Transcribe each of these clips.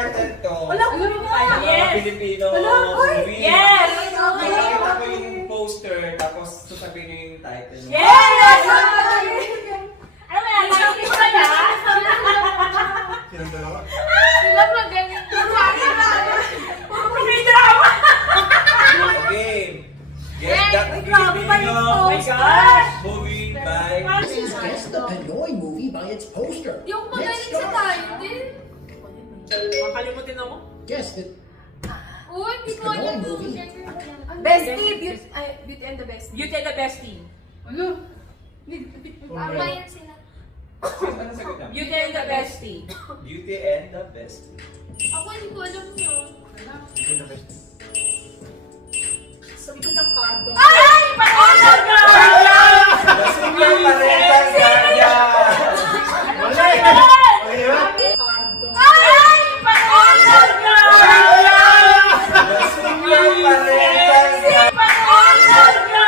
Uncharted to. Wala ko rin tayo. Mga Filipino movie. Yes! Makikita ko yung poster, tapos sasabihin nyo yung title. Yes! Ano ba yan? Nakikita ka na? Silang dalawa. Sila magaling. May drama! Okay. Guess that Filipino movie by... Please guess the Pinoy movie by its poster. Yung Let's magaling sa start. tayo din. Makalimutin ako. Guess the Uy, hindi ko Pinoy alam movie. yung Bestie, Beauty and the Bestie. Beauty and the Bestie. Tama yan sila. Ano sagot niya? Beauty and the Bestie. Beauty and the Beast. Ako hindi ko alam yun. Ito na best. Sabi ko ng cardo. Ay! Panood ka! Super Parental Guardian! Mali! Mali ba? Cardo. Ay! Panood ka! Super Parental Guardian! Panood ka!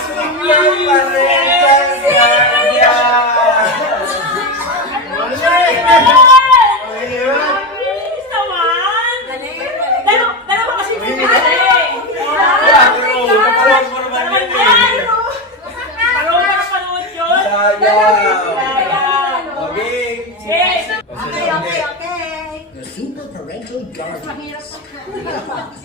Super Parental Guardian! Mali! Mali ba? Bilis naman! Galing. Dalawa kasi Ay, movie. Yeah, pero napanood mo naman yun eh. Panood yun. Sayang! Okay. Yes. Okay. The Super Parental Guardian.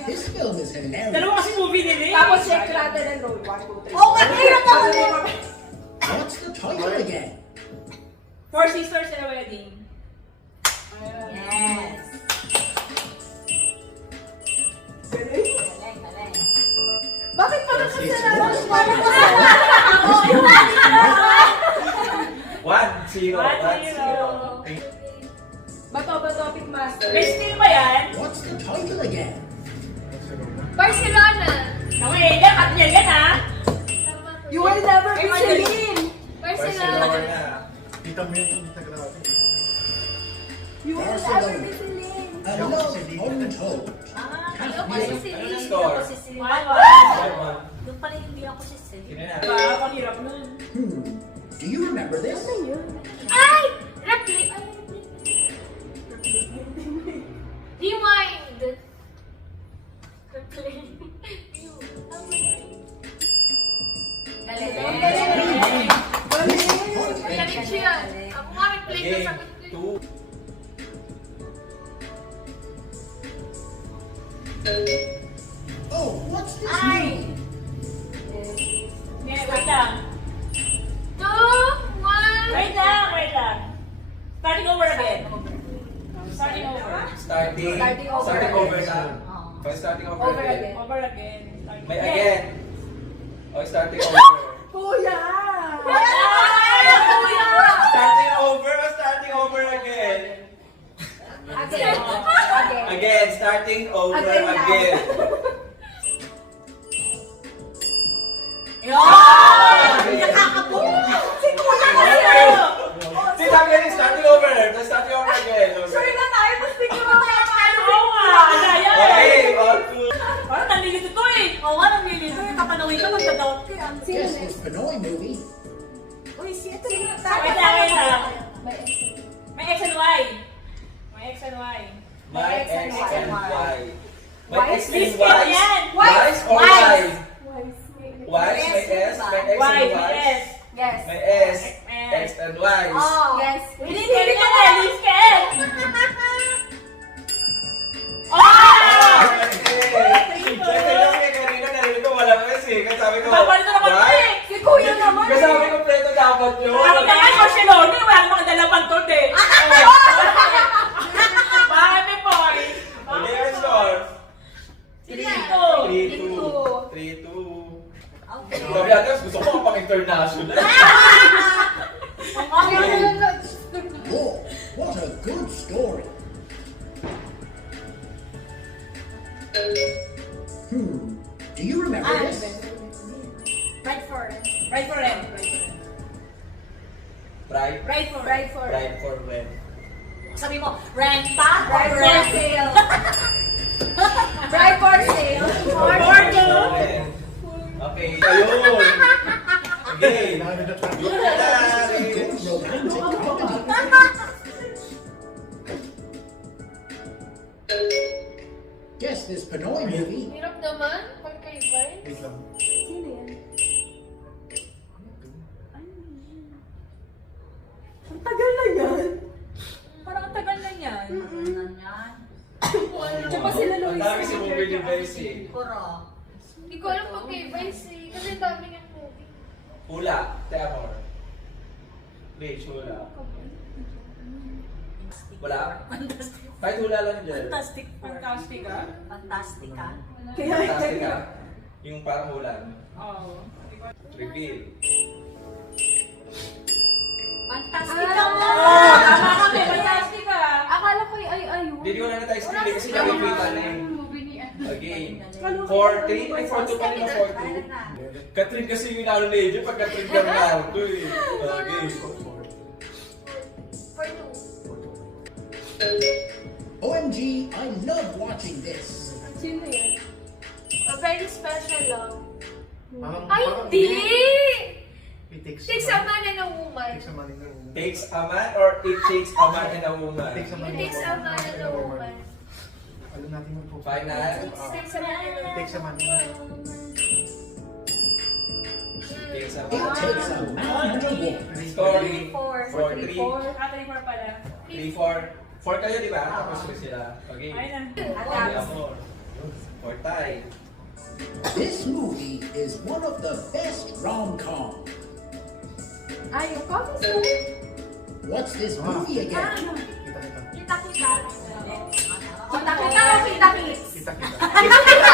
This film is hilarious. Dalawa kasi movie nila eh. Tapos check natin and roll. 1, 2, 3. Oh, ang hirap ako din. What's the title again? Four Sisters in a Wedding. Yes. Galing. Bakit parang It's kasalanan? one Parang zero. kasalanan. 1-0. Bato, topic master. Best team ba yan? What's the title again? Barcelona. Okay, yan. At yan yan ha. You will never be Celine. Barcelona. Kita mo yung Instagram. You will never Barcelona. be Celine. A love untold. Ayoko si Celine. Ano yung score? Si Celine. 1-1. Yung pala hindi ako si Celine. Sino na? Diba? Pahirap nun. Do you remember this? Ay! Replic! Rewind! Replay. Galing. Magaling siya. Ako nga replay ko Game sagot ko. 2. Oh, what's this Ay! name? Yeah, wait lang. 2, 1. Wait lang. Starting over again. Starting over. Starting over na. Okay, starting over Over again. again. Over again. Starting May again. again. Okay, starting over. Kuya! Starting over or starting over again? Again. Again, starting over Again lang. again. Nakakabuo! Si Kuya Okay. kasi! See, sabi niya, starting over. Tapos starting over again. Sure na tayo, tapos bigla mamaya Oo nga. Daya Okay, eh. all two. Parang nalilito to eh. Oo nga, nalilito eh. Kapanawin ka, magdadoubt ka. Guess this Pinoy movie. Uy, sino Wait lang. May ex. May X and Y. May X and Y. My X and Y. My Y X is and this Y. yan. Wise or Wise. Y? Wise. Wise, may S, may X Y, and Y. yes. Yes. May S, X and Y. Oh. Yes. Hindi ka na, Liz Ken. Oh! Kanina narinig ko walang S eh. Kasi sabi ko, Papalit na naman why? eh. Si Kuya naman Kasi sabi ko, preto dapat yun. Ano na nga, Barcelona, wala namang dalawang tod eh. Bakit may point? Okay, let's score. 3-2. 3-2. Sabi natin, gusto ko pang international. Oh, what a good story. Do you remember this? Right for it. Right for them. Pride? Right for Right for Pride for when? Sabi mo, renta Right or for rent? sale. Right for sale. Porto. Okay, ayun. Okay. Good romantic comedy. this Pinoy movie. Hirap naman. Pagkaibay. Wait lang. Sino yan? Ang tagal na yan. Parang ang tagal na yan. Tsaka sila Ang Luis. dami si movie ni Bessie. Hindi ko alam pagkaibay si. Kasi ang dami ng movie. Hula, Temor. Rich, hula. Wala? Kahit hula lang dyan. Fantastic. Fantastic ah. Fantastica. Fantastic ka. Yung parang hula. Oo. Reveal. Fantastica mo! Oh, tama kami. Fantastic ah. Akala ko ay ayun. Hindi ko na na tayo screen kasi nakikita na yung Movie ni again. 4-3? Ay, 4-2 kanina 4-2. Katrin kasi yung inalo na yun, pag Katrin Bernardo eh. Okay. For two. OMG, I love watching this. Sino yan? A very special love. Parang, Ay, parang- hindi! It takes Takes a man and a woman. Takes a man and a woman. Takes a man or it takes a man and a woman? Takes a man It and a takes a man and a woman. Alam natin yung po. Final. Takes a man and a woman. Takes a man and a woman. Takes a It man. takes a man and a woman. Story. 3-4. 4-3. Katrin for pala. 3-4. 4 kayo, di ba? Tapos ko sila. Okay. Ayun na. Okay, amor. 4 tie. This movie is one of the best rom-com. Ay, yung coffee soup. What's this movie again? Kita-kita. Kita-kita. Kita-kita o kita-kits? Kita-kita.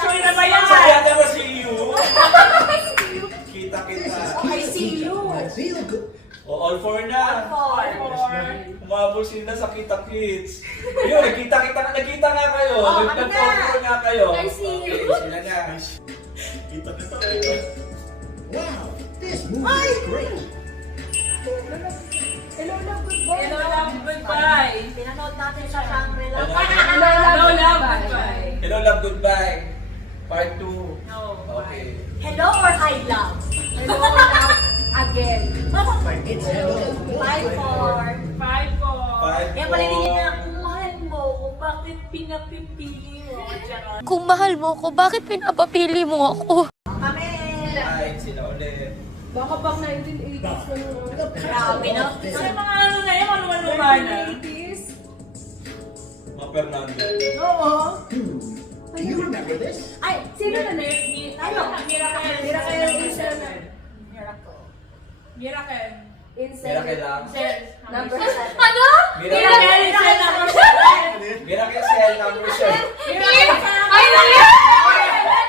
Sorry na ba yan? Sabi ate mo si you. Kita kita. I see you. I feel good. O all four na. Umabol sila sa kita kids. Yun, nakita nga kayo. Oh, Nag-4 nga kayo. I see you. Okay, sila na. Kita kita kayo. Wow, this movie is great. Hello, love, goodbye. Hello, love, goodbye. Pinanood natin sa Shangri-La. Hello, love, goodbye. Hello, love, goodbye. Part 2. No, Okay. Hello or hi, love? Hello, love, again. It's hello. 5-4. 5-4. Kaya palinigin niya, kung mahal mo, kung bakit pinapipili mo. Tsaka, Kung mahal mo ko, bakit pinapapili mo ako? kami. Hi, sila ulit. Baka pang 1980s na The Grabe, pencil no? of this. Kasi mga ano na yun, maluman-luman na. 80s? Mga Fernando. Oo. Do you remember this? Ay, sino na next? Ano? Miracle. Miracle Insel. Miracle. Insel. Miracle lang. Number 7. Ano? Miracle is the number 7. Miracle Cell number 7. Ay, naliyan!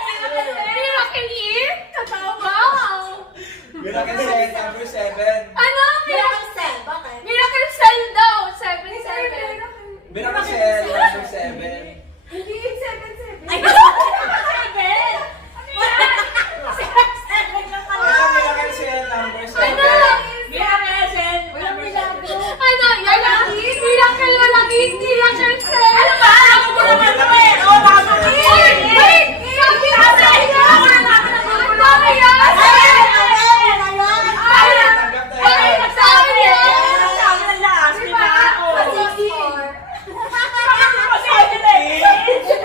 Miracle Year? Totoo ba? Miracle Cell number 7. Ano? Miracle Cell. Bakit? Miracle Cell daw. 7-7. Miracle Cell number 7. Hindi 7-7. Ay, 7! Basta Miracle Cell number 7. Miracle is Walang milagro. Ano? Miracle walang Miracle Cell. Ano ba? Ako ko naman to eh. Oo, nakapagod. Wait! Sabi na sa'yo! Ang dami yan! Tanggap na yan. Sabi yan! Sabi na last. May tao.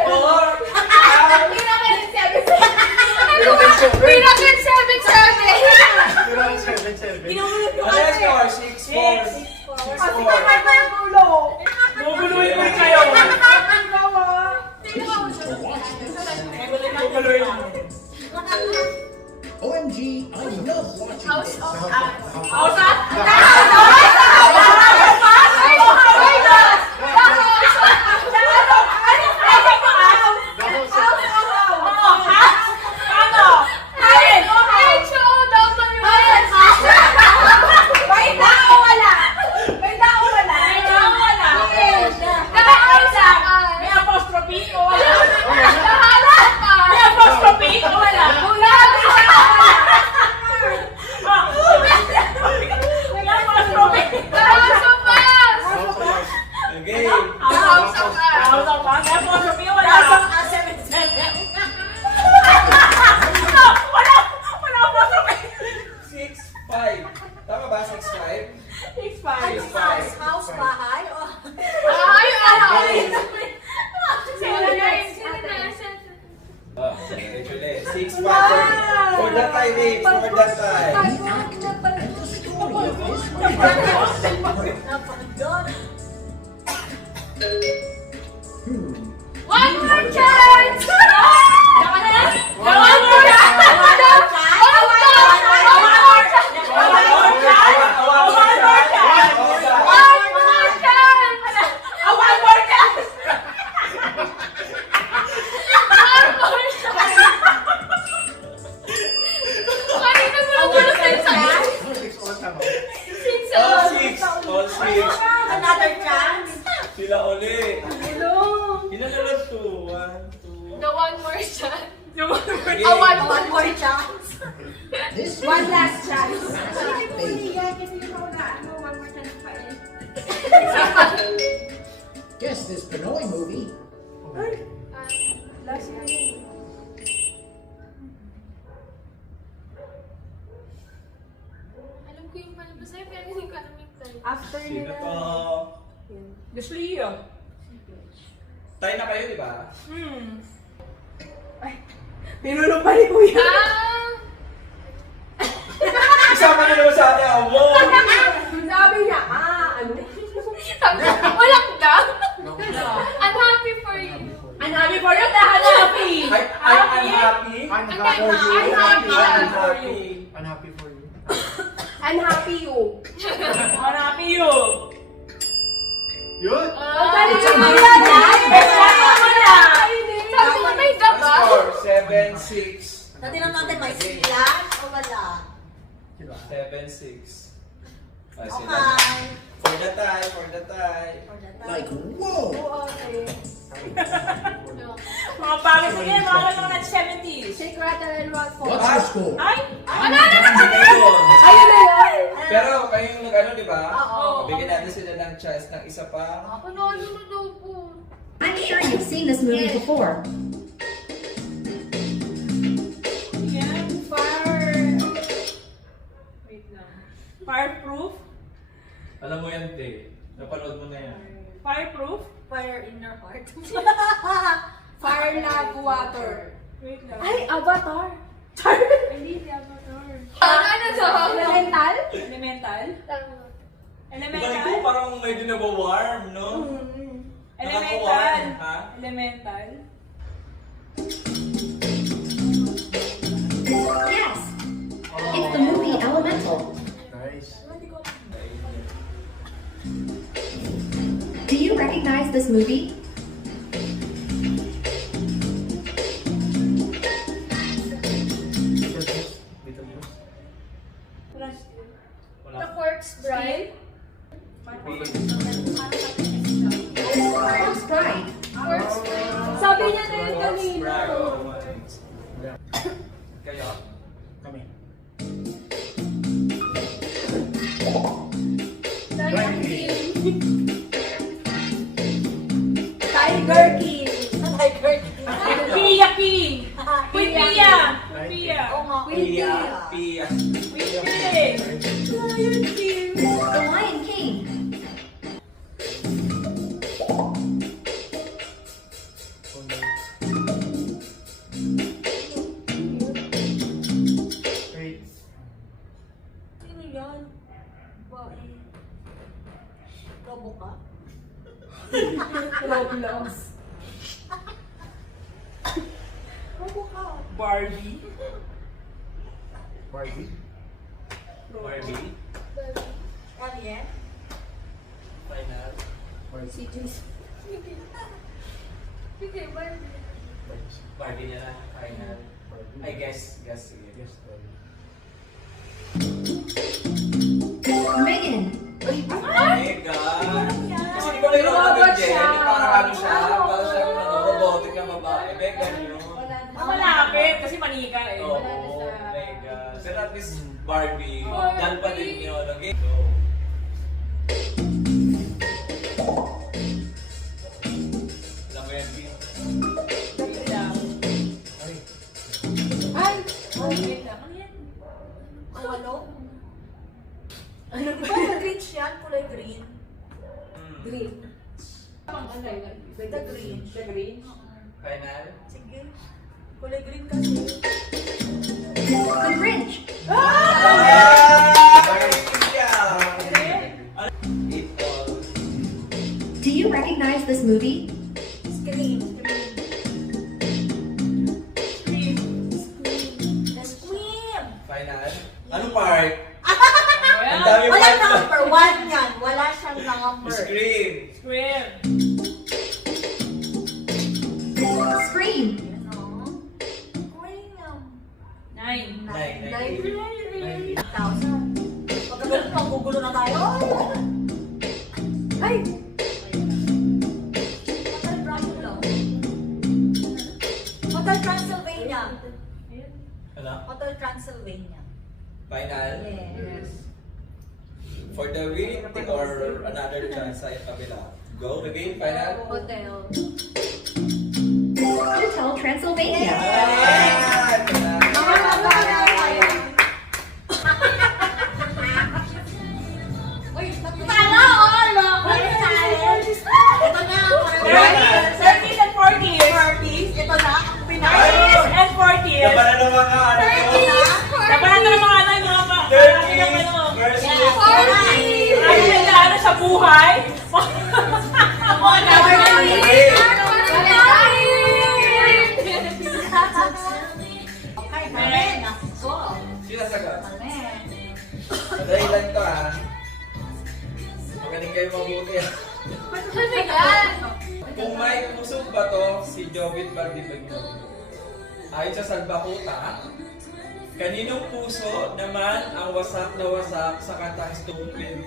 Four. Miracle 7-7! Miracle 7-7. Ano yung score? 6-4. 6-4. Guguluhin mo kayo. Choose to watch this. Guguluhin mo. OMG, I love watching House this. of Ausat? May apostrophe o wala? May apostrophe o wala? May apostrophe 6 pa. For that time, Nick. For that time. One more chance! Tama na yan! One more chance! All six. All six. Another chance? Sila uli. Ilan na lang to? 1, 2. The one more chance. Okay. One more chance? This One last chance. baby. Guess this Pinoy movie. Last one. Alam ko yung palabas sa'yo, pero hindi ko alam yung time. After Sino nila. to? Miss Leo. Tayo na kayo, di ba? Pinulong pa ni Kuya. Isama na naman sa atin, amo. Sabi niya, ano? Sabi ko, walang daw. I'm happy for you. I'm happy for you, dahil happy. I'm unhappy. I'm happy for you. I'm happy. Unhappy. Unhappy for you. I'm happy you. I'm happy you. Yun! Magaling Sabi naman mo na. Sabi mo may daba. Score, 7-6. Natinang natin, may silang o wala? 7-6. Ay, sila. Okay. For the tie, for the tie. For the time. Like, whoa! Mga pangit sige, mga lang ng 70s. Shake, rattle, and roll for. What's your score? Ay! Ano na? Sige yun. Ayun na yun. Pero kayong nag-ano, di ba? Oo. Bigyan natin sila ng chance ng isa pa. Ako na daw po. I'm sure you've seen this movie before. Yan, fire. Wait lang. Fireproof? Alam mo yan, Te. Napanood mo na yan. Fireproof? Fire in your heart. Fire, love, water. Wait lang. Ay, Avatar. Hindi, si Avatar. Ano to? Elemental? Elemental? Tama. Ibalik ko Elemental? parang medyo nag-warm, no? Elemental? Ha? Elemental? Yes, it's the movie Elemental. Nice. Do you recognize this movie? Beetlejuice. Beetlejuice. Wala. The Corpse Bride? Corpse Bride. Corpse Bride. Sabi niya na yun kanina. Kayo? Kami. Lion King. Tiger King. Tiger King. Pia King! Queen Pia! Queen Pia! Oo nga, Pia. Pia. Pia. Queen Pia! Lion King. The Lion King. Wait. Sino yan? Bae. Lobo ka? Roblox. Lobo ka. Barbie. Barbie. Barbie. Ariel? Final. Barbie. Sige, Barbie. Barbie na lang. Final. I guess. Sige. Yes, Barbie. Megan. Oh my God! Kasi di ba may robot din? Parang ano siya? Parang siya robotic na babae. Megan yun. Malapit kasi manika eh. Oo, Megan. Pero at least Barbie. Barbie. Yan pa din yun. Okay? So, alam mo yan, Kim? Wait lang. Ay. Ay! Wait lang. Ano yan? Ang ano? Ano ba? Green siya? Kulay green. Green. Pang ano yun? The green. The green? Final? Sige. Kulay green kasi. The Grinch. Do you recognize this movie? Scream. Scream. The Scream. Final. Anong part? Ang Well, dami Walang part. number. 1 yan. Wala siyang number. Scream. Scream. Scream. Ano? Scream. 9. 9,000. Pag ganun pa, gugulo na tayo. Ay! Hotel Dracula. Hotel Transylvania. Ano? Hotel Transylvania. Final. Yes. For the winning team or another chance sa kabila. Go again, final. Hotel. Hotel Transylvania. Ayan! Mga mabara tayo. Uy, tala all! Ito na, 30s and 40s. 40s. Ito na, Pinay. 30s and 40s. Diba na ng mga ano ko? Dapat na ng mga anak nyo. 30s versus 40s. Ano na ano sa buhay? Okay. Okay, kami. Nako. Sino sagot? Kami. Madali lang to ha. Magaling kayo mabuti ha. Kung may pusong bato si Jovit Bardibagno, ayon sa Salbakuta, kaninong puso naman ang wasak na wasak sa kantang Stupid?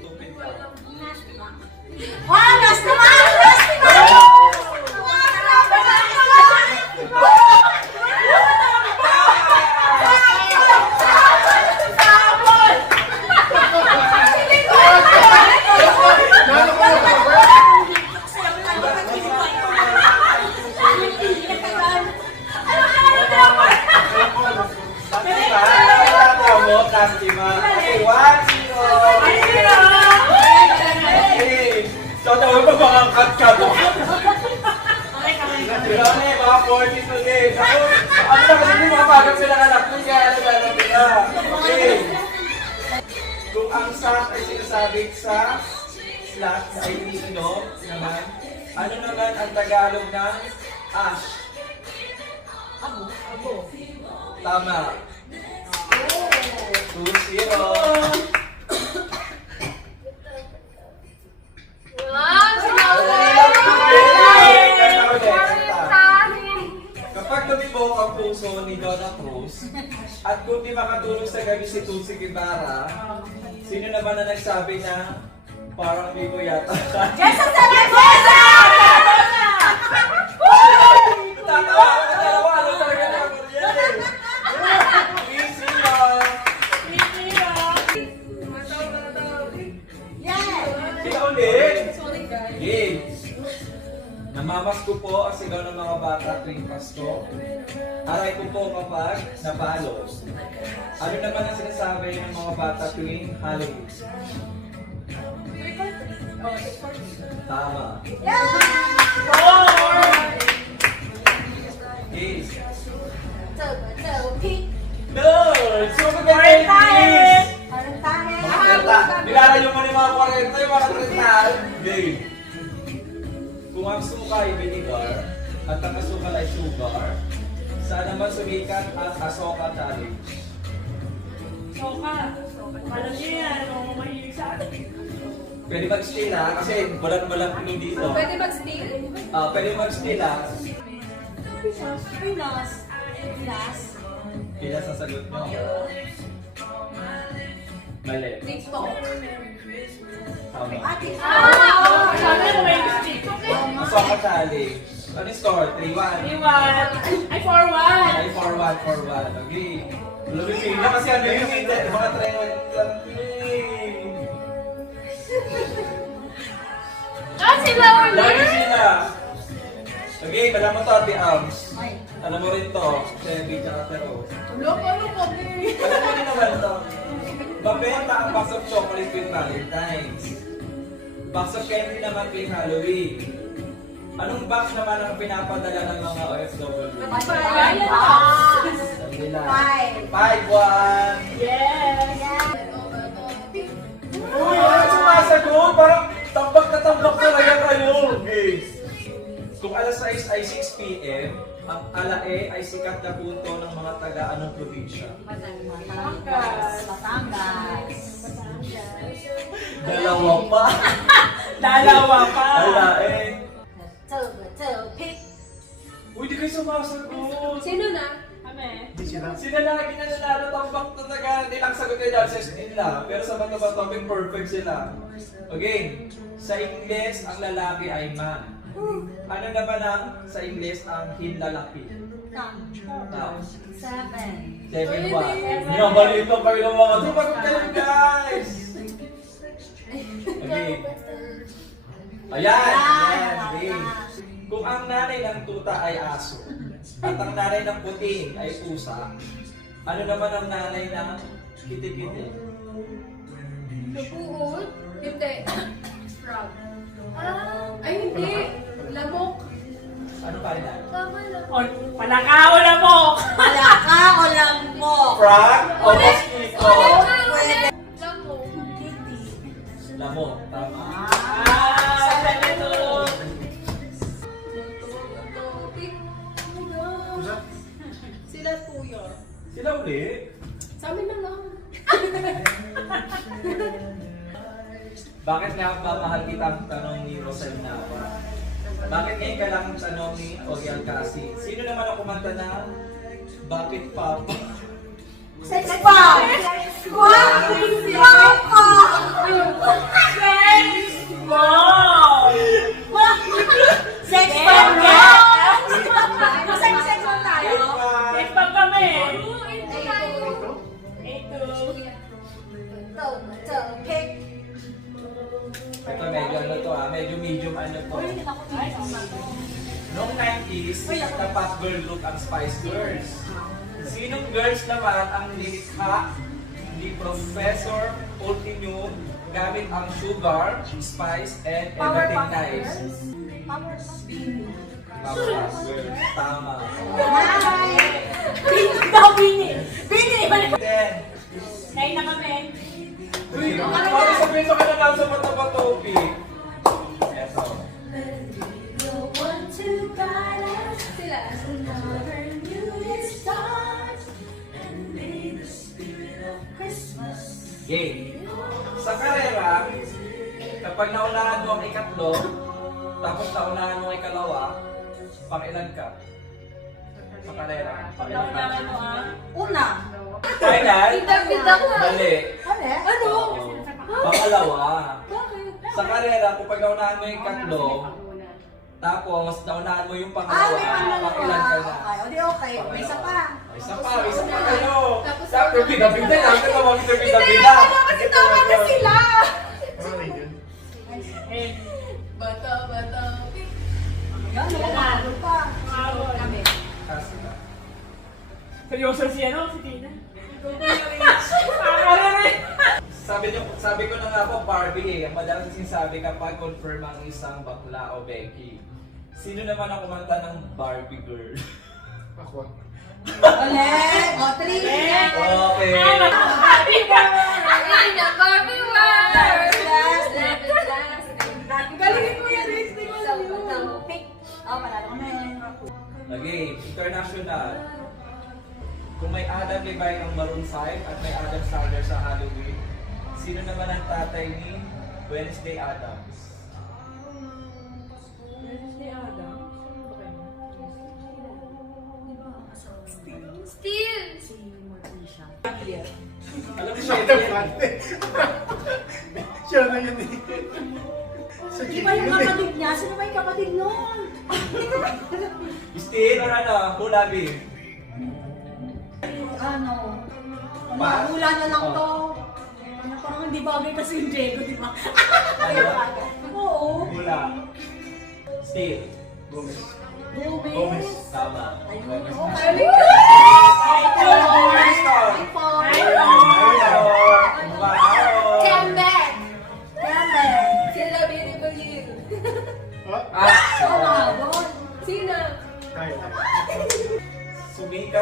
Stupid ka. Wow, last naman! Last Bakit ba? Nakakatawa mo, Plastima. Okay, 1-0. Okay. So, tawa pa baka ang cut mo? Pero ano eh, mga 40s ulit. Ako, ano na kasi hindi makapagap sila anak ko, kaya ano gano'n nila. Okay. Kung ang sack ay sinasabit sa slot ay sino naman, ano naman ang Tagalog ng ash? Tama. 2-0. Kapag tumibok ang puso ni Donna Cruz at kung di makatulog sa gabi si Tulsi Guevara, sino naman na nagsabi na parang hindi ko yata? Jessa Zaragoza! Tatawa ako sa dalawa, ano talaga naman yan eh? Easy lang. Yes! Sino ulit? Games. Namamasko po ang sigaw ng mga bata tuwing Pasko. Aray ko po kapag napalo. Ano naman ang sinasabi ng mga bata tuwing Halloween? Tama. Games. No! Super galing! Games! Parang tayo. Mga kanta. Nilalayo mo ni mga 40 yung mga kanta. Game. Kung ang suka ay vinegar at ang asukal ay sugar, saan naman sumikat ang Asoka Challenge? Soka. Alam niyo yan. Kung mahilig sa atin. Pwede mag-steal ha, kasi walang clue dito. Pwede mag-steal? Pwede mag-steal ha. Pinas. Pinas. Kaya sasagot mo. Mali. Dito. Tama. Ate. Sabi ko may mistake. Asoka Challenge. Ano yung score? 3-1. 3-1. Ay, 4-1. Ay, 4-1, 4-1. Okay. Lumipin na kasi ano yung mga tren lang. Sila ulit. Lagi sila. Okay, alam mo to, Ate Abs. Alam mo rin to, Chevy tsaka Pero. Alam mo rin naman to. Mabenta ang box of chocolate with Valentine's. Box of candy naman with Halloween. Anong box naman ang pinapadala ng mga OFW? Ayan. Sabi nila. 5. 5-1. Yes. Uy, ano sumasagot? Parang tambak na tambak talaga kayo. Okay. Kung alas 6 ay 6 p.m., ang alae ay sikat na punto ng mga taga-anong probinsya. Batangas. Dalawa pa. Dalawa pa. Alae. Pick. Uy, di kayo sumasagot. Sino na? Kami. Hindi sila. Sila lagi na nanalo, tambak na talaga. Hindi lang sagot kayo dahil sa nila. Pero sa mga topic, perfect sila. Okay. Sa Ingles, ang lalaki ay man. Ano naman ang sa Ingles ang hinlalaki? Now, 7. 7 what? Nabalito kayo ng mga sumagot kayo guys! Okay. Ayan! Ayan! Okay. Kung ang nanay ng tuta ay aso, at ang nanay ng puting ay pusa, ano naman ang nanay ng kiti-kiti? Nabuhod? Hindi. Frog. Ay, hindi. Lamok. Ano pa rin? Tama lang. Palaka o lamok. Malaka o lamok? Frog o mosquito? Pwede. Lamok. Lamo. Tama. Ah, ganito. Topic. Sila tuyo. Sila ulit? Sa amin na lang. Bakit nga mamahal kita ang tanong ni Rosel Nava? Bakit ngayon ka lang ang tanong ni Oriel Casi? Sino naman ang kumanta na Bakit Papa? Sex bomb! Wow! Wow! Sex bomb nga! Sex bomb tayo? Next pa kami. Ito tayo. 8-2. Pick. Ito medyo ano to medyo medium ano to. Noong 90s, na pop girl look ang Spice Girls. Sinong girls naman ang nilikha ni Professor Ultimo gamit ang sugar, spice, and everything nice? Powerpuff Girls. Tama. Bini! 10. 9 na kami. Uy, parang sabihin sa kanila sa mata-patopi. Eto. Sila. Game. Sa karera, kapag naunahan mo ang ikatlo, tapos naunahan mo ang ikalawa, pang ilan ka? Sa karera. Pang ilan ka? Naunahan mo Una. Final? Bida ko. Mali. Ano? Oo. Pangalawa. Bakit? Sa karera, kapag naunahan mo yung ikatlo, tapos naunahan mo yung pangalawa, pang ilan ka na? Okay, o di okay. May isa pa. Isa pa kayo. Tapos- Tapos bida-bida lang, ito naman ito bida-bida. Kasi tama na sila. Ano na yun? Bata. Yan, ano pa? Kami. Seryoso si ano? Si Tina? Sabi ko na nga po, Barbie ang madalas sinasabi kapag confirm ang isang bakla o Becky. Sino naman ang kumanta ng Barbie girl? Ako. Ulit. O, 3. Okay. Happy ka! Ay, na Barbie world. Last. Galing mo yan, Riz. Di ko alam yun. Pick. Oh, panalo kami. Okay, international. Kung may Adam Levine ang Maroon 5 at may Adam Sandler sa Halloween, sino naman ang tatay ni Wednesday Addams? Steel. Alam mo siya Ito yun? pante. Siya na yun eh. Sa Di ba yung kapatid niya? Sino ba yung kapatid nun? Steel or ano? Hulabi? Ano? Pa? Hula na lang to. Ano, parang hindi bagay kasi yung Diego, di ba? Oo. Hula. Steel. Gomez. Gomez. Tama. Ayun. Okay. Okay. Score. Wow. Campbell. Campbell. Sila beautiful you. Ah, Ah, Oh,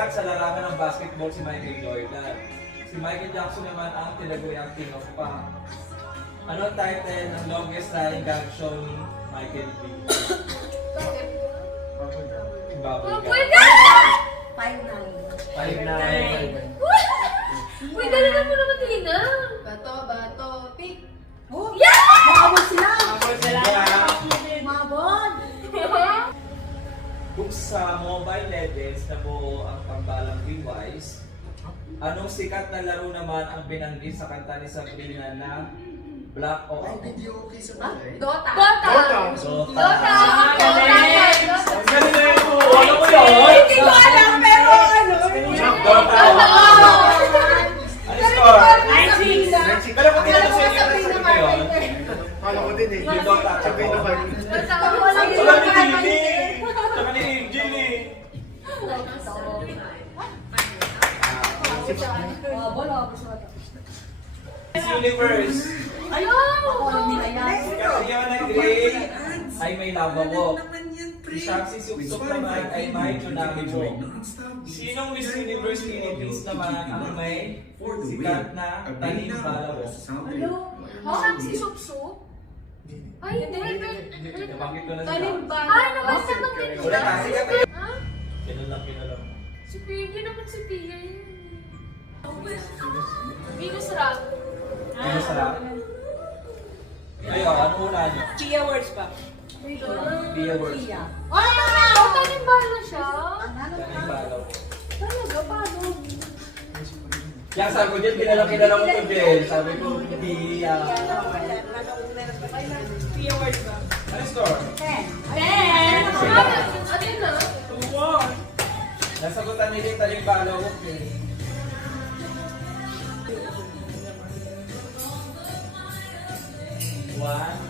sikat sa larangan ng basketball si Michael Jordan. Si Michael Jackson naman ang tinaguriang King of Pop. Ano ang title ng longest running gag show ni Michael B? Bubble Gum. 5'9". 5'9". Uy, galingan mo naman, Tina. Bato, pick. Tapos sila. Mabon! Kung sa Mobile Legends na buo ang tambalang Wise, anong sikat na laro naman ang binanggit sa kanta ni Sabrina na Black o Ay, Ako? video okay sa kulay. Dota. Dota. Dota. Galing. Ang galing na yun! Alam mo yun? Hindi ko alam, pero ano. Dota. Ano score? 9-6. Pero kung tinanong sa inyo, nasagot ko yun. Kala ko din eh. Yung Dota at Sabay na ako. kayo. Wala ni Jimmy! Saka ni Jimmy! Miss Universe! Si Catriona Gray ay may labawok. Si Shamsi Suksok naman ay may tsunami walk. Sinong Miss Universe Philippines naman ang may sikat na tanim balawok? Saan si Sup-Sup? Ay, hindi. Nabanggit ko na Talim sila. ba? Ay, naman sa mga Wala na, sikat na yun. Ha? Kinulang. Si Piggy naman si Pia yun. Venus Rock. Pinasarap. Ayun, ano una nyo? Pia words pa. Pia words. Oh, tanim ba na siya? Tanim balawok. Talaga, paano? Kaya sabi ko dyan, kinala ko ito din. Sabi ko, Pia. Pia words pa. Ano score? 10. Ano yun na? 2-1. Nasagutan nila yung tanim balawok eh. One,